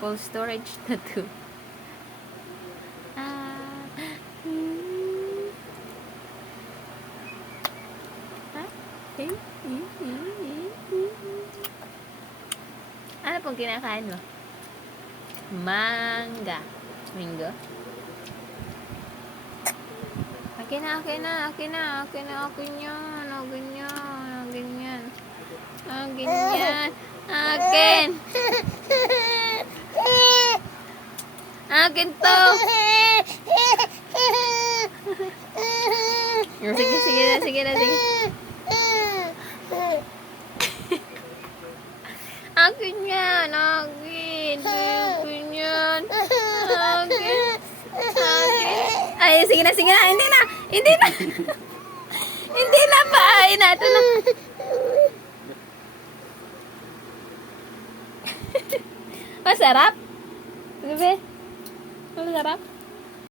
Full storage na to. Ano pong kinakain mo? Mangga. Mango? Akin na. Akin yan. Akin. Akin to. Sige na. Akin yan. Ay, sige na. Hindi na. Hindi na pa. Ay, nato na. Masarap? Bebe? Masarap?